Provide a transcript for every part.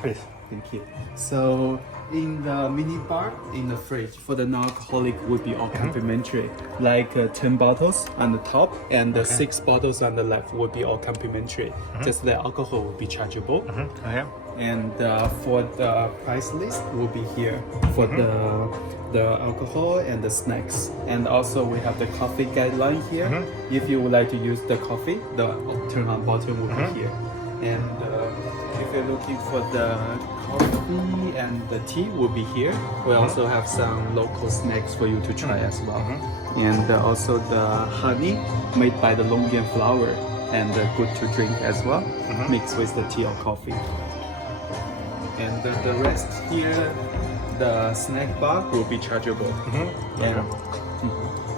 Please. Thank you. So in the mini bar, in the fridge, for the non-alcoholic would be all complimentary. Like 10 bottles on the top and the 6 bottles on the left would be all complimentary. Just the alcohol will be chargeable. Okay. And for the price list will be here for the alcohol and the snacks. And also we have the coffee guideline here. If you would like to use the coffee, the turn on button will be here. And if you're looking for the coffee and the tea will be here. We also have some local snacks for you to try as well. And also the honey made by the Longian flower and good to drink as well, mixed with the tea or coffee. And the rest here, the snack bar will be chargeable.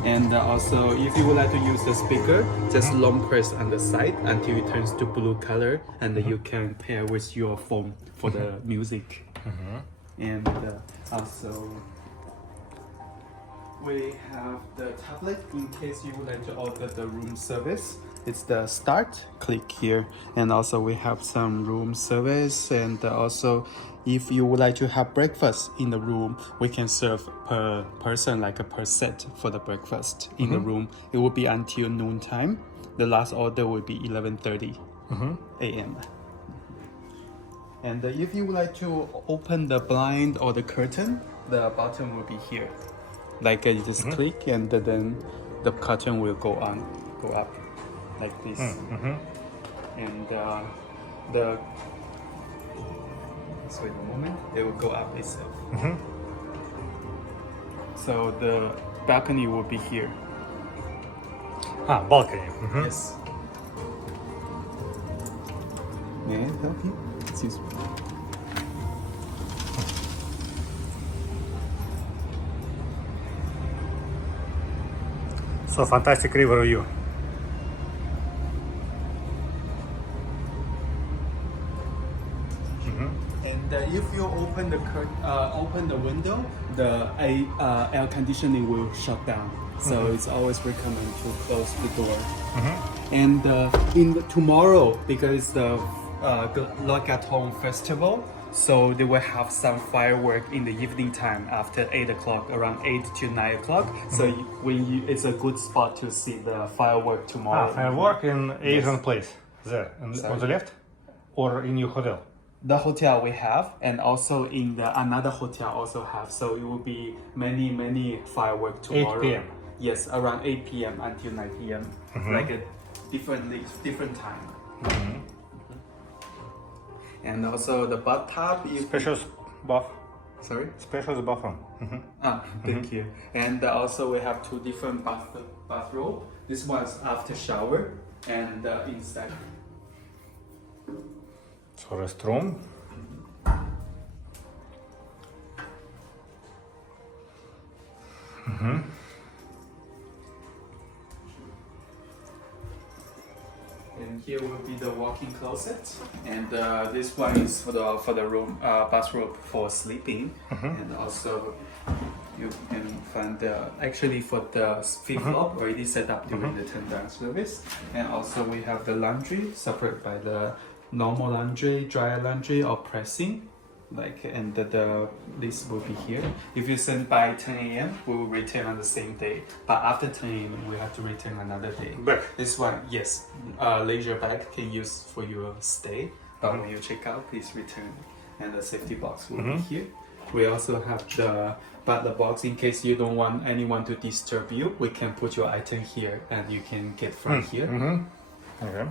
And also, if you would like to use the speaker, just long press on the side until it turns to blue color, and you can pair with your phone for the music. And also, we have the tablet in case you would like to order the room service. It's the start, click here. And also we have some room service, and also if you would like to have breakfast in the room, we can serve per person, like a per set for the breakfast in the room. It will be until noon time. The last order will be 11:30 a.m. And if you would like to open the blind or the curtain, the button will be here. Like you just click and then the curtain will go up like this. And just wait a moment, it will go up itself. So the balcony will be here. Balcony. Yes. May I help you? Excuse me. So fantastic river view. And if you open the window, the air conditioning will shut down. So it's always recommended to close the door. And tomorrow, because the Look at Home Festival, so they will have some firework in the evening time after 8 o'clock, around 8 to 9 o'clock. So it's a good spot to see the firework tomorrow. Firework in Asian place. There, on the left? Or in your hotel? The hotel we have, and also in another hotel also have. So it will be many firework tomorrow. 8 p.m. Yes, around 8 p.m. until 9 p.m. Like a different time. And also the bathtub is Spacious bath. sorry. Spacious bathroom. Thank you. And also we have 2 different bathroom. This one's after shower and inside. So restroom. And here will be the walk-in closet, and this one is for the room bathroom for sleeping, and also you can find actually for the 5th floor already set up during the turn-down service, and also we have the laundry separate by the normal laundry, dry laundry, or pressing. And the list will be here. If you send by 10 a.m., we will return on the same day. But after 10 a.m., we have to return another day. Bag. This one, yes, leisure bag can use for your stay. But when you check out, please return. And the safety box will be here. We also have the butler box in case you don't want anyone to disturb you. We can put your item here, and you can get from here. Okay.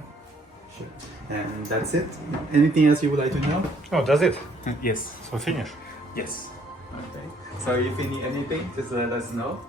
Sure. And that's it. Anything else you would like to know? Oh, that's it. Yes. So finish. Yes. Okay. So if you need anything, just let us know.